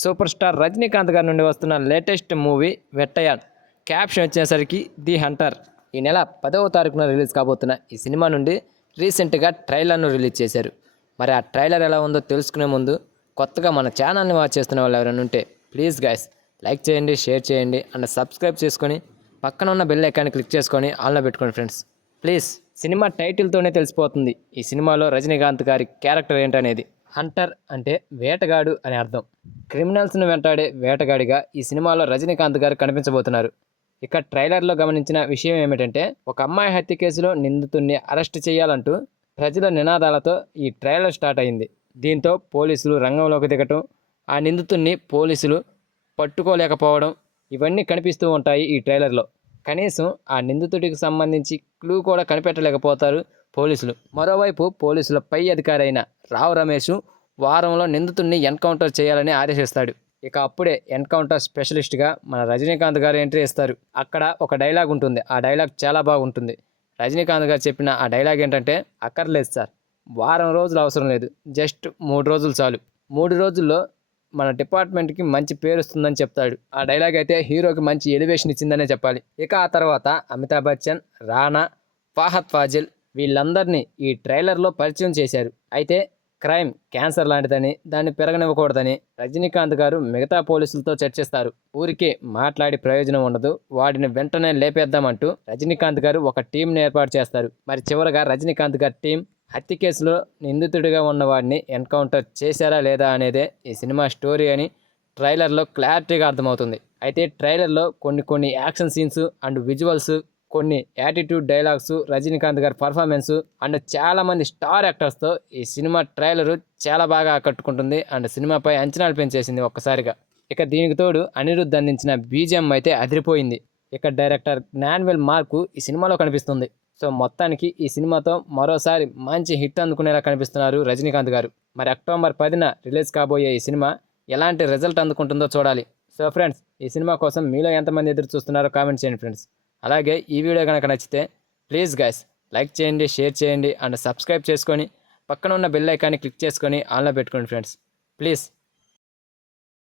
Super star Rajinikanth గారి నుండి వస్తున్న లేటెస్ట్ మూవీ వెట్టయాన్. క్యాప్షన్ వచ్చేసరికి ది హంటర్. ఈ నెల 10వ తారీఖున రిలీజ్ కాబోతున్న ఈ సినిమా నుండి రీసెంట్గా ట్రైలర్ను రిలీజ్ చేశారు. మరి ఆ ట్రైలర్ ఎలా ఉందో తెలుసుకునే ముందు కొత్తగా మన ఛానల్ని వాచ్ చేస్తున్న వాళ్ళు ఎవరైనా ఉంటే ప్లీజ్ గైస్ లైక్ చేయండి, షేర్ చేయండి అండ్ సబ్స్క్రైబ్ చేసుకొని పక్కన ఉన్న బెల్ ఐకాన్ని క్లిక్ చేసుకొని ఆన్లో పెట్టుకోండి ఫ్రెండ్స్. ప్లీజ్. సినిమా టైటిల్తోనే తెలిసిపోతుంది ఈ సినిమాలో రజనీకాంత్ గారి క్యారెక్టర్ ఏంటనేది. హంటర్ అంటే వేటగాడు అని అర్థం. క్రిమినల్స్ను వెంటాడే వేటగాడిగా ఈ సినిమాలో రజనీకాంత్ గారు కనిపించబోతున్నారు. ఇక ట్రైలర్లో గమనించిన విషయం ఏమిటంటే, ఒక అమ్మాయి హత్య కేసులో నిందితుడిని అరెస్ట్ చేయాలంటూ ప్రజల నినాదాలతో ఈ ట్రైలర్ స్టార్ట్ అయింది. దీంతో పోలీసులు రంగంలోకి దిగటం, ఆ నిందితుడిని పోలీసులు పట్టుకోలేకపోవడం ఇవన్నీ కనిపిస్తూ ఉంటాయి ఈ ట్రైలర్లో. కనీసం ఆ నిందితుడికి సంబంధించి క్లూ కూడా కనిపెట్టలేకపోతారు పోలీసులు. మరోవైపు పోలీసుల పై అధికారి అయిన రావు రమేష్ వారంలో నిందితుడిని ఎన్కౌంటర్ చేయాలని ఆదేశిస్తాడు. ఇక అప్పుడే ఎన్కౌంటర్ స్పెషలిస్ట్గా మన రజనీకాంత్ గారు ఎంట్రీ ఇస్తారు. అక్కడ ఒక డైలాగ్ ఉంటుంది. ఆ డైలాగ్ చాలా బాగుంటుంది. రజనీకాంత్ గారు చెప్పిన ఆ డైలాగ్ ఏంటంటే, అక్కర్లేదు సార్, వారం రోజులు అవసరం లేదు, జస్ట్ 3 రోజులు చాలు, 3 రోజుల్లో మన డిపార్ట్మెంట్కి మంచి పేరు వస్తుందని చెప్తాడు. ఆ డైలాగ్ అయితే హీరోకి మంచి ఎలివేషన్ ఇచ్చిందనే చెప్పాలి. ఇక ఆ తర్వాత అమితాబ్ బచ్చన్, రానా, ఫాహద్ ఫాజిల్ వీళ్ళందరినీ ఈ ట్రైలర్లో పరిచయం చేశారు. అయితే క్రైమ్ క్యాన్సర్ లాంటిదని, దాన్ని పెరగనివ్వకూడదని రజనీకాంత్ గారు మిగతా పోలీసులతో చర్చిస్తారు. ఊరికే మాట్లాడి ప్రయోజనం ఉండదు, వాడిని వెంటనే లేపేద్దామంటూ రజనీకాంత్ గారు ఒక టీంని ఏర్పాటు చేస్తారు. మరి చివరగా రజనీకాంత్ గారి టీం హత్య కేసులో నిందితుడిగా ఉన్న వాడిని ఎన్కౌంటర్ చేశారా లేదా అనేదే ఈ సినిమా స్టోరీ అని ట్రైలర్లో క్లారిటీగా అర్థమవుతుంది. అయితే ట్రైలర్లో కొన్ని యాక్షన్ సీన్స్ అండ్ విజువల్స్, కొన్ని యాటిట్యూడ్ డైలాగ్స్, రజనీకాంత్ గారి పర్ఫార్మెన్స్ అండ్ చాలామంది స్టార్ యాక్టర్స్తో ఈ సినిమా ట్రైలరు చాలా బాగా ఆకట్టుకుంటుంది అండ్ సినిమాపై అంచనాలు పెంచేసింది ఒక్కసారిగా. ఇక దీనికి తోడు అనిరుద్ధ్ అందించిన బీజిఎం అయితే అదిరిపోయింది. ఇక డైరెక్టర్ జ్ఞాన్వేల్ మార్కు ఈ సినిమాలో కనిపిస్తుంది. సో మొత్తానికి ఈ సినిమాతో మరోసారి మంచి హిట్ అందుకునేలా కనిపిస్తున్నారు రజనీకాంత్ గారు. మరి అక్టోబర్ 10న రిలీజ్ కాబోయే ఈ సినిమా ఎలాంటి రిజల్ట్ అందుకుంటుందో చూడాలి. సో ఫ్రెండ్స్, ఈ సినిమా కోసం మీలో ఎంతమంది ఎదురు చూస్తున్నారో కామెంట్ చేయండి ఫ్రెండ్స్. అలాగే ఈ వీడియో కనుక నచ్చితే ప్లీజ్ గైస్ లైక్ చేయండి, షేర్ చేయండి అండ్ సబ్స్క్రైబ్ చేసుకొని పక్కన ఉన్న బెల్ ఐకాన్ని క్లిక్ చేసుకొని ఆన్లో పెట్టుకోండి ఫ్రెండ్స్. ప్లీజ్.